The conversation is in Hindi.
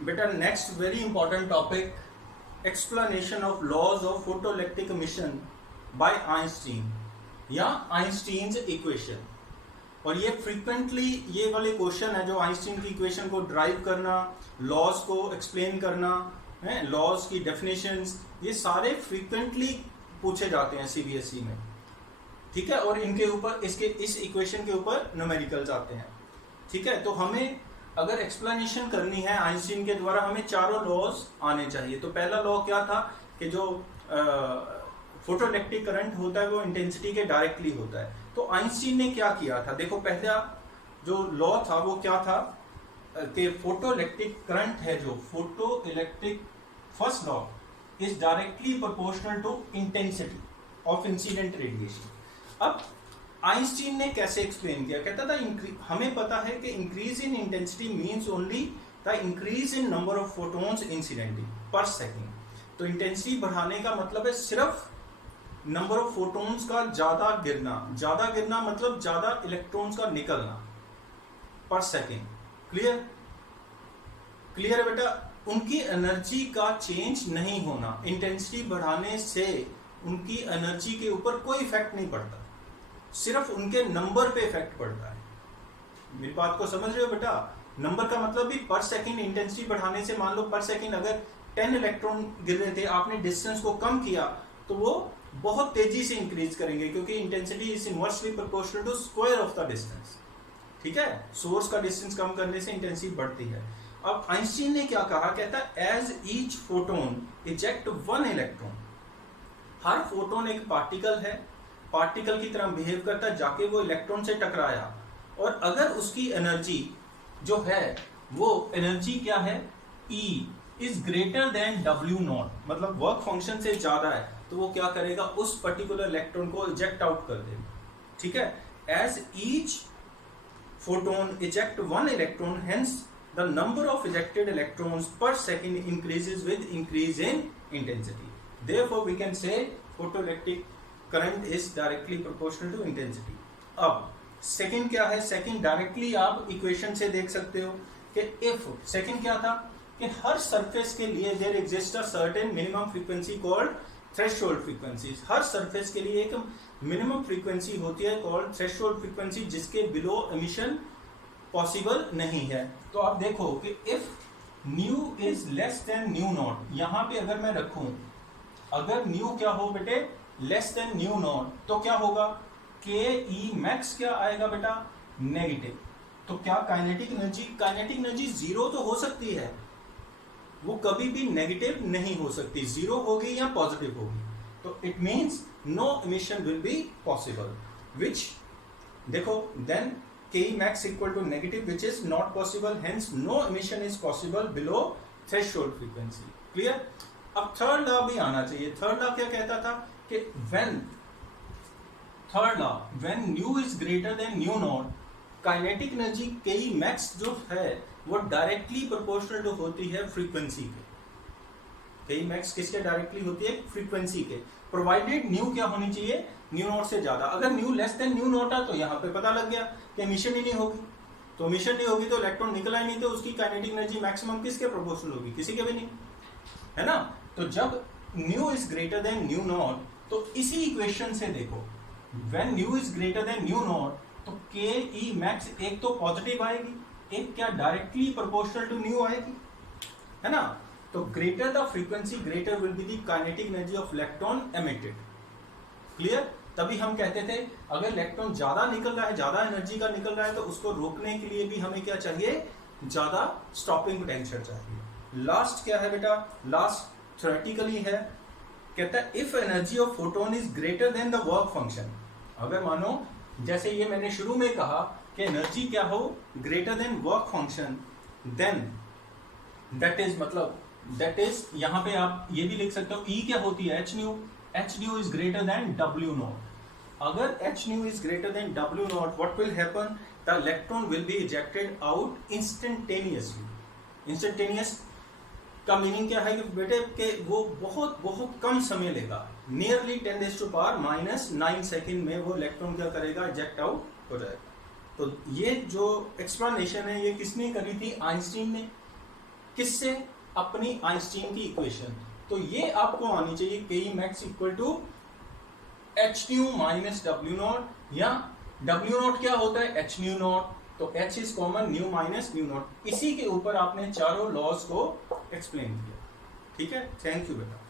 बेटा next very important topic, explanation of laws of photoelectric emission by Einstein या आइंस्टीन्स इक्वेशन। और ये फ्रीक्वेंटली ये वाले क्वेश्चन है जो आइंस्टीन की इक्वेशन को ड्राइव करना, लॉज को एक्सप्लेन करना है, लॉज की डेफिनेशंस, ये सारे फ्रीक्वेंटली पूछे जाते हैं सीबीएसई में, ठीक है। और इनके ऊपर इस इक्वेशन के ऊपर न्यूमेरिकल्स आते हैं, ठीक है। तो हमें अगर एक्सप्लेनेशन करनी है आइंस्टीन के द्वारा, हमें चारों लॉज आने चाहिए। तो पहला लॉ क्या था कि जो फोटोइलेक्ट्रिक करंट होता है वो इंटेंसिटी के डायरेक्टली होता है। तो आइंस्टीन ने क्या किया था, देखो पहला जो लॉ था वो क्या था कि फोटोइलेक्ट्रिक करंट है, जो photoelectric first law is directly proportional to intensity of incident radiation. अब आइंस्टीन ने कैसे एक्सप्लेन किया, कहता था हमें पता है कि increase in intensity means only the increase in number of photons incidentally पर सेकंड। तो इंटेंसिटी बढ़ाने का मतलब है सिर्फ नंबर ऑफ फोटॉन्स का ज्यादा गिरना मतलब ज्यादा इलेक्ट्रॉन्स का निकलना पर सेकंड। क्लियर क्लियर है बेटा। उनकी एनर्जी का चेंज नहीं होना, इंटेंसिटी बढ़ाने से उनकी एनर्जी के ऊपर कोई इफेक्ट नहीं पड़ता, सिर्फ उनके नंबर पे इफेक्ट पड़ता है। मेरी बात को समझ रहे हो बेटा। नंबर का मतलब भी पर सेकंड इंटेंसिटी बढ़ाने से, मान लो पर सेकंड अगर 10 इलेक्ट्रॉन गिर रहे थे, आपने डिस्टेंस को कम किया तो वो बहुत तेजी से इंक्रीज करेंगे, क्योंकि intensity is inversely proportional to square of the distance, ठीक है। सोर्स का डिस्टेंस कम करने से इंटेंसिटी बढ़ती है। अब आइंस्टीन ने क्या कहा, कहता है as each photon eject one electron. हर फोटोन एक पार्टिकल है, पार्टिकल की तरह बिहेव करता है, जाके वो इलेक्ट्रॉन से टकराया, और अगर उसकी एनर्जी जो है वो एनर्जी क्या है, E is greater than W naught, मतलब वर्क फंक्शन से ज्यादा है, तो वो क्या करेगा, उस पर्टिकुलर इलेक्ट्रॉन को इजेक्ट आउट कर देगा, ठीक है। As each photon eject one electron, hence the number of ejected electrons per second increases with increase in intensity. Therefore we can say photoelectric current is directly proportional to intensity. अब सेकंड क्या है, सेकंड डायरेक्टली आप इक्वेशन से देख सकते हो कि इफ, सेकंड क्या था कि हर सरफेस के लिए there exist a certain minimum frequency called threshold frequency. हर सरफेस के लिए एक मिनिमम फ्रीक्वेंसी होती है कॉल्ड थ्रेशोल्ड फ्रीक्वेंसी, जिसके बिलो एमिशन पॉसिबल नहीं है। तो आप देखो कि if nu is less than nu naught, यहां पे अगर मैं रखूं, अगर न्यू क्या हो बेटे, लेस देन न्यू नॉट, तो क्या होगा, के ई मैक्स क्या आएगा बेटा, नेगेटिव। तो क्या काइनेटिक एनर्जी जीरो तो हो सकती है, वो कभी भी नेगेटिव नहीं हो सकती, जीरो होगी या पॉजिटिव होगी। तो it means no emission will be possible, which देखो then K E max equal to negative, which is not possible, hence no emission is possible below threshold frequency. Clear. अब थर्ड लॉ भी आना चाहिए। थर्ड लॉ क्या कहता था कि when nu is greater than nu naught, kinetic energy K E max जो है वो डायरेक्टली प्रोपोर्शनल टू होती है फ्रीक्वेंसी के ई मैक्स किसके डायरेक्टली होती है, फ्रीक्वेंसी के, प्रोवाइडेड न्यू क्या होनी चाहिए, न्यू नॉट से ज्यादा। अगर new less than nu not है तो यहाँ पे पता लग गया कि एमिशन ही नहीं होगी, तो एमिशन नहीं होगी तो इलेक्ट्रॉन निकला ही नहीं, तो उसकी काइनेटिक एनर्जी मैक्सिमम किसके प्रोपोर्शनल होगी, किसी के भी नहीं, है ना। तो जब new is greater than nu naught, तो इसी इक्वेशन से देखो, when nu is greater than nu naught, तो के ई मैक्स एक तो पॉजिटिव आएगी, एक क्या डायरेक्टली प्रोपोर्शनल टू न्यू आएगी, है ना। तो greater the frequency greater will be the kinetic energy of electron emitted. Clear. तभी हम कहते थे अगर इलेक्ट्रॉन ज्यादा निकल रहा है, ज्यादा एनर्जी का निकल रहा है, तो उसको रोकने के लिए भी हमें क्या चाहिए, ज्यादा स्टॉपिंग पोटेंशियल चाहिए। लास्ट क्या है बेटा, लास्ट थ्योरेटिकली है, कहता है if energy of photon is greater then the work function. अगर मानो जैसे ये मैंने शुरू में कहा कि एनर्जी क्या हो, greater than work function, then that is, मतलब दैट इज, यहां पे आप ये भी लिख सकते हो E क्या होती है, H nu is greater than W naught. अगर H nu is greater than W naught, what will happen, the electron will be ejected out instantaneously. Instantaneous का मीनिंग क्या है कि बेटे के वो बहुत बहुत कम समय लेगा, नियरली 10⁻⁻⁹ सेकंड में वो इलेक्ट्रॉन क्या करेगा, इजेक्ट आउट हो जाएगा। तो ये जो एक्सप्लेनेशन है ये किसने करी थी, आइंस्टीन ने। किससे? अपनी आइंस्टीन की इक्वेशन। तो ये आपको आनी चाहिए K max equal to H nu minus W naught, या डब्ल्यू नॉट क्या होता है? एच न्यू नॉट, तो H is common, nu minus nu naught. इसी के ऊपर आपने चारों लॉज को एक्सप्लेन किया। ठीक है, थैंक यू बेटा।